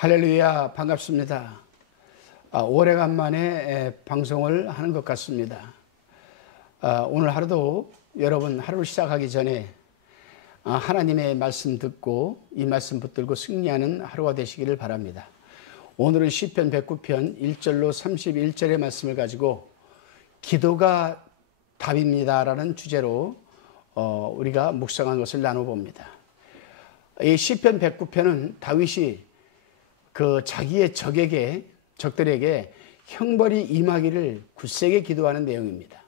할렐루야, 반갑습니다. 오래간만에 방송을 하는 것 같습니다. 오늘 하루도 여러분 하루를 시작하기 전에 하나님의 말씀 듣고 이 말씀 붙들고 승리하는 하루가 되시기를 바랍니다. 오늘은 시편 109편 1절로 31절의 말씀을 가지고 기도가 답입니다 라는 주제로 우리가 묵상한 것을 나눠봅니다. 이 시편 109편은 다윗이 자기의 적들에게 형벌이 임하기를 굳세게 기도하는 내용입니다.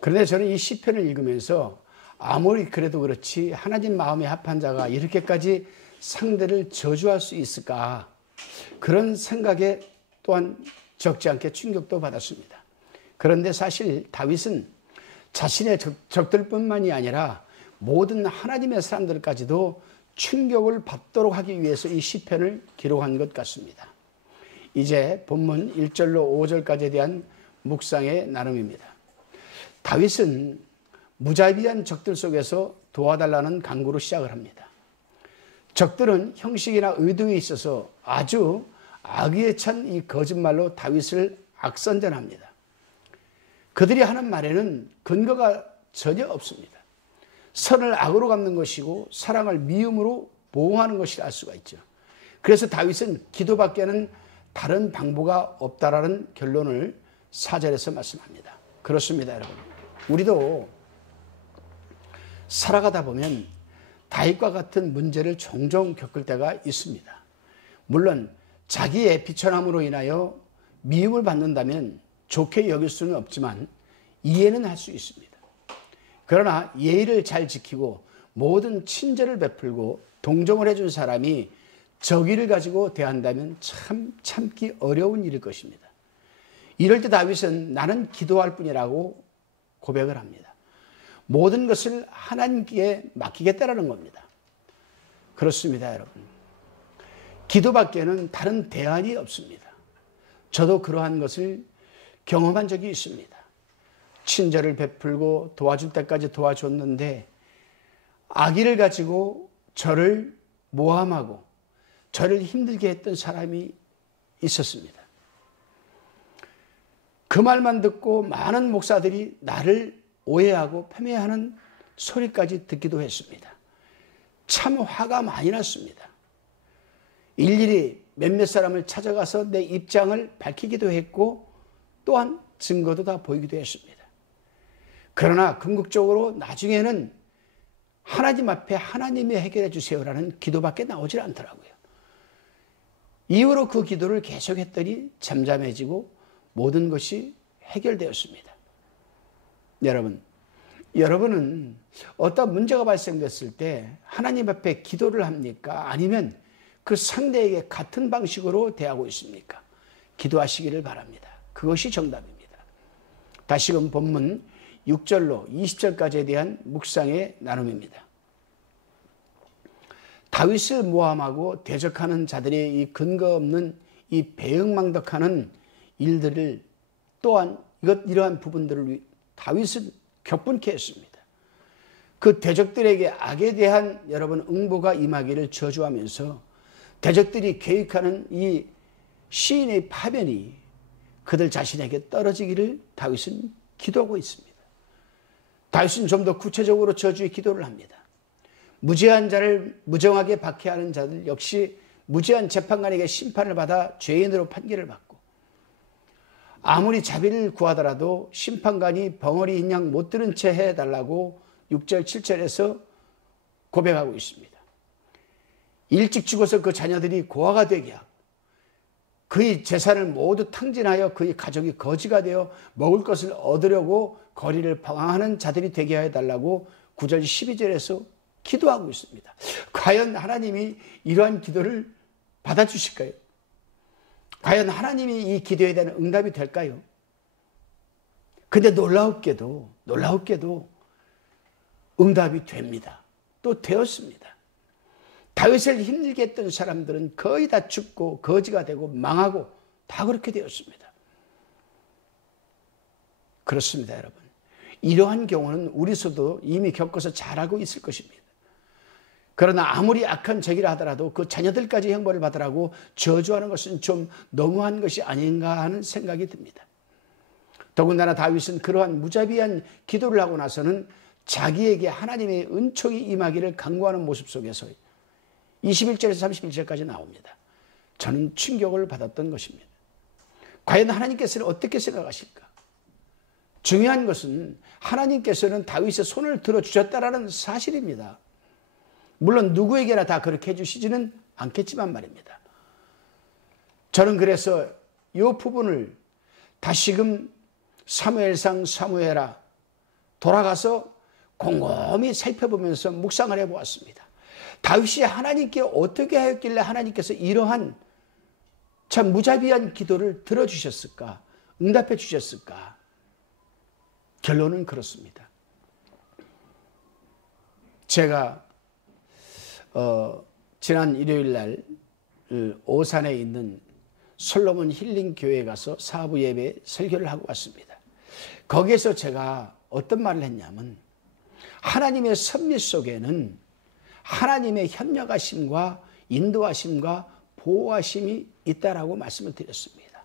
그런데 저는 이 시편을 읽으면서 아무리 그래도 그렇지 하나님 마음에 합한 자가 이렇게까지 상대를 저주할 수 있을까, 그런 생각에 또한 적지 않게 충격도 받았습니다. 그런데 사실 다윗은 자신의 적들뿐만이 아니라 모든 하나님의 사람들까지도 충격을 받도록 하기 위해서 이 시편을 기록한 것 같습니다. 이제 본문 1절로 5절까지에 대한 묵상의 나눔입니다. 다윗은 무자비한 적들 속에서 도와달라는 간구로 시작을 합니다. 적들은 형식이나 의도에 있어서 아주 악의에 찬 이 거짓말로 다윗을 악선전합니다. 그들이 하는 말에는 근거가 전혀 없습니다. 선을 악으로 갚는 것이고 사랑을 미움으로 보호하는 것이라 알 수가 있죠. 그래서 다윗은 기도밖에는 다른 방법가 없다라는 결론을 4절에서 말씀합니다. 그렇습니다, 여러분. 우리도 살아가다 보면 다윗과 같은 문제를 종종 겪을 때가 있습니다. 물론 자기의 비천함으로 인하여 미움을 받는다면 좋게 여길 수는 없지만 이해는 할 수 있습니다. 그러나 예의를 잘 지키고 모든 친절을 베풀고 동정을 해준 사람이 적의를 가지고 대한다면 참 참기 어려운 일일 것입니다. 이럴 때 다윗은 나는 기도할 뿐이라고 고백을 합니다. 모든 것을 하나님께 맡기겠다라는 겁니다. 그렇습니다, 여러분. 기도밖에는 다른 대안이 없습니다. 저도 그러한 것을 경험한 적이 있습니다. 친절을 베풀고 도와줄 때까지 도와줬는데 악의를 가지고 저를 모함하고 저를 힘들게 했던 사람이 있었습니다. 그 말만 듣고 많은 목사들이 나를 오해하고 폄훼하는 소리까지 듣기도 했습니다. 참 화가 많이 났습니다. 일일이 몇몇 사람을 찾아가서 내 입장을 밝히기도 했고 또한 증거도 다 보이기도 했습니다. 그러나 궁극적으로 나중에는 하나님 앞에 하나님이 해결해 주세요라는 기도밖에 나오질 않더라고요. 이후로 그 기도를 계속했더니 잠잠해지고 모든 것이 해결되었습니다. 여러분은 어떤 문제가 발생됐을 때 하나님 앞에 기도를 합니까? 아니면 그 상대에게 같은 방식으로 대하고 있습니까? 기도하시기를 바랍니다. 그것이 정답입니다. 다시금 본문 6절로 20절까지에 대한 묵상의 나눔입니다. 다윗을 모함하고 대적하는 자들의 이 근거 없는 이 배응망덕하는 일들을 또한 이러한 부분들을 다윗은 격분케 했습니다. 그 대적들에게 악에 대한 여러분 응보가 임하기를 저주하면서 대적들이 계획하는 이 시인의 파변이 그들 자신에게 떨어지기를 다윗은 기도하고 있습니다. 다윗은 좀 더 구체적으로 저주의 기도를 합니다. 무죄한 자를 무정하게 박해하는 자들 역시 무죄한 재판관에게 심판을 받아 죄인으로 판결을 받고, 아무리 자비를 구하더라도 심판관이 벙어리 인양 못 들은 채 해달라고 6절 7절에서 고백하고 있습니다. 일찍 죽어서 그 자녀들이 고아가 되게 하고 그의 재산을 모두 탕진하여 그의 가족이 거지가 되어 먹을 것을 얻으려고 거리를 방황하는 자들이 되게 해달라고 9절 12절에서 기도하고 있습니다. 과연 하나님이 이러한 기도를 받아주실까요? 과연 하나님이 이 기도에 대한 응답이 될까요? 근데 놀라웠게도 응답이 됩니다. 또 되었습니다. 다윗을 힘들게 했던 사람들은 거의 다 죽고 거지가 되고 망하고 다 그렇게 되었습니다. 그렇습니다, 여러분. 이러한 경우는 우리서도 이미 겪어서 잘 알고 있을 것입니다. 그러나 아무리 악한 적이라 하더라도 그 자녀들까지 형벌을 받으라고 저주하는 것은 좀 너무한 것이 아닌가 하는 생각이 듭니다. 더군다나 다윗은 그러한 무자비한 기도를 하고 나서는 자기에게 하나님의 은총이 임하기를 간구하는 모습 속에서 21절에서 31절까지 나옵니다. 저는 충격을 받았던 것입니다. 과연 하나님께서는 어떻게 생각하실까? 중요한 것은 하나님께서는 다윗의 손을 들어주셨다라는 사실입니다. 물론 누구에게나 다 그렇게 해주시지는 않겠지만 말입니다. 저는 그래서 이 부분을 다시금 사무엘상 사무엘하 돌아가서 곰곰이 살펴보면서 묵상을 해보았습니다. 다윗이 하나님께 어떻게 하였길래 하나님께서 이러한 참 무자비한 기도를 들어주셨을까? 응답해 주셨을까? 결론은 그렇습니다. 제가 지난 일요일 날 오산에 있는 솔로몬 힐링 교회에 가서 사부 예배 설교를 하고 왔습니다. 거기에서 제가 어떤 말을 했냐면 하나님의 섭리 속에는 하나님의 협력하심과 인도하심과 보호하심이 있다라고 말씀을 드렸습니다.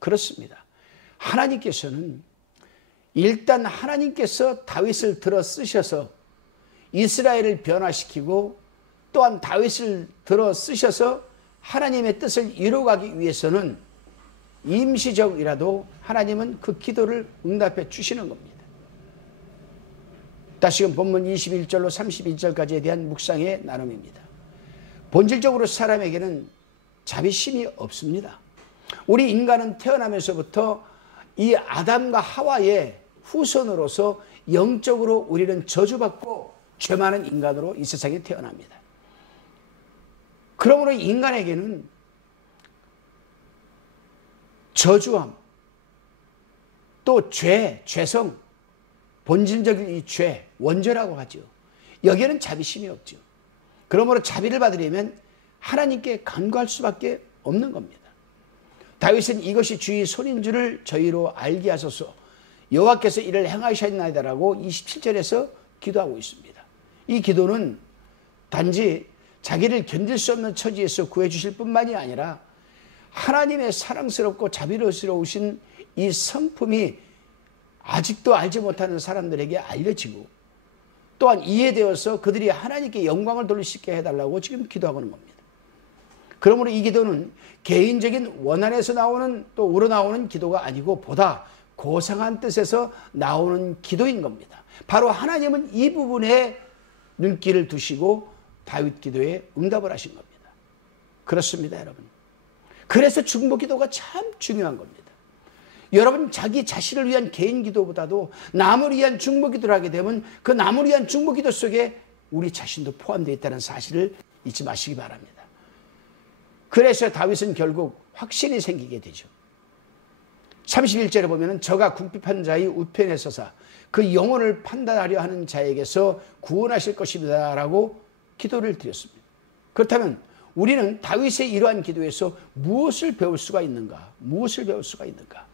그렇습니다. 하나님께서는 일단 하나님께서 다윗을 들어 쓰셔서 이스라엘을 변화시키고 또한 다윗을 들어 쓰셔서 하나님의 뜻을 이루어가기 위해서는 임시적이라도 하나님은 그 기도를 응답해 주시는 겁니다. 다시금 본문 21절로 31절까지에 대한 묵상의 나눔입니다. 본질적으로 사람에게는 자비심이 없습니다. 우리 인간은 태어나면서부터 이 아담과 하와의 후손으로서 영적으로 우리는 저주받고 죄 많은 인간으로 이 세상에 태어납니다. 그러므로 인간에게는 저주함, 또 죄, 죄성, 본질적인 이 죄, 원죄라고 하죠. 여기에는 자비심이 없죠. 그러므로 자비를 받으려면 하나님께 간구할 수밖에 없는 겁니다. 다윗은 이것이 주의 손인 줄을 저희로 알게 하소서 여호와께서 이를 행하셨나이다라고 27절에서 기도하고 있습니다. 이 기도는 단지 자기를 견딜 수 없는 처지에서 구해주실 뿐만이 아니라 하나님의 사랑스럽고 자비로우신 이 성품이 아직도 알지 못하는 사람들에게 알려지고 또한 이해되어서 그들이 하나님께 영광을 돌릴 수 있게 해달라고 지금 기도하는 겁니다. 그러므로 이 기도는 개인적인 원한에서 나오는 또 우러나오는 기도가 아니고 보다 고상한 뜻에서 나오는 기도인 겁니다. 바로 하나님은 이 부분에 눈길을 두시고 다윗 기도에 응답을 하신 겁니다. 그렇습니다, 여러분. 그래서 중보 기도가 참 중요한 겁니다. 여러분 자기 자신을 위한 개인 기도보다도 남을 위한 중보 기도를 하게 되면 그 남을 위한 중보 기도 속에 우리 자신도 포함되어 있다는 사실을 잊지 마시기 바랍니다. 그래서 다윗은 결국 확신이 생기게 되죠. 31절에 보면 저가 궁핍한 자의 우편에 서사 그 영혼을 판단하려 하는 자에게서 구원하실 것입니다 라고 기도를 드렸습니다. 그렇다면 우리는 다윗의 이러한 기도에서 무엇을 배울 수가 있는가? 무엇을 배울 수가 있는가?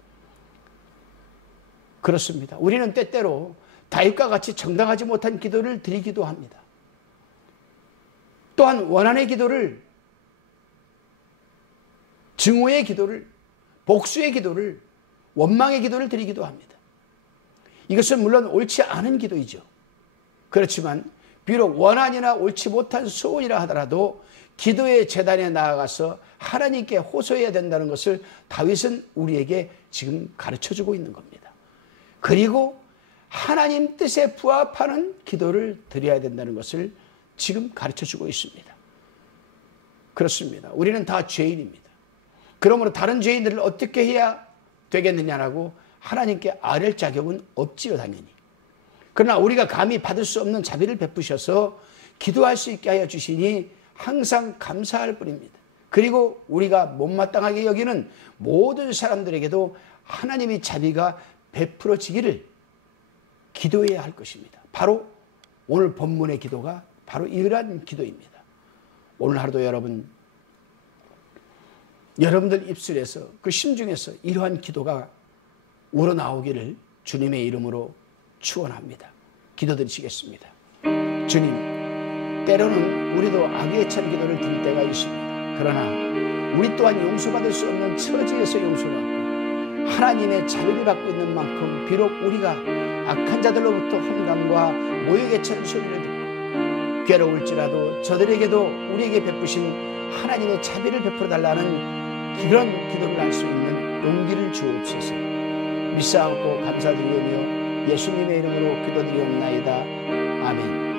그렇습니다. 우리는 때때로 다윗과 같이 정당하지 못한 기도를 드리기도 합니다. 또한 원한의 기도를, 증오의 기도를, 복수의 기도를, 원망의 기도를 드리기도 합니다. 이것은 물론 옳지 않은 기도이죠. 그렇지만 비록 원한이나 옳지 못한 소원이라 하더라도 기도의 제단에 나아가서 하나님께 호소해야 된다는 것을 다윗은 우리에게 지금 가르쳐주고 있는 겁니다. 그리고 하나님 뜻에 부합하는 기도를 드려야 된다는 것을 지금 가르쳐주고 있습니다. 그렇습니다. 우리는 다 죄인입니다. 그러므로 다른 죄인들을 어떻게 해야 되겠느냐라고 하나님께 아뢰 자격은 없지요, 당연히. 그러나 우리가 감히 받을 수 없는 자비를 베푸셔서 기도할 수 있게 하여 주시니 항상 감사할 뿐입니다. 그리고 우리가 못마땅하게 여기는 모든 사람들에게도 하나님의 자비가 베풀어지기를 기도해야 할 것입니다. 바로 오늘 본문의 기도가 바로 이러한 기도입니다. 오늘 하루도 여러분들 입술에서 그 심중에서 이러한 기도가 우러나오기를 주님의 이름으로 축원합니다. 기도드리시겠습니다. 주님, 때로는 우리도 악에 찬 기도를 드릴 때가 있습니다. 그러나 우리 또한 용서받을 수 없는 처지에서 용서받고 하나님의 자비를 받고 있는 만큼 비록 우리가 악한 자들로부터 험담과 모욕의 찬 소리를 듣고 괴로울지라도 저들에게도 우리에게 베푸신 하나님의 자비를 베풀어 달라는 그런 기도를 할 수 있는 용기를 주옵소서. 믿사옵고 감사드리오며 예수님의 이름으로 기도드리옵나이다. 아멘.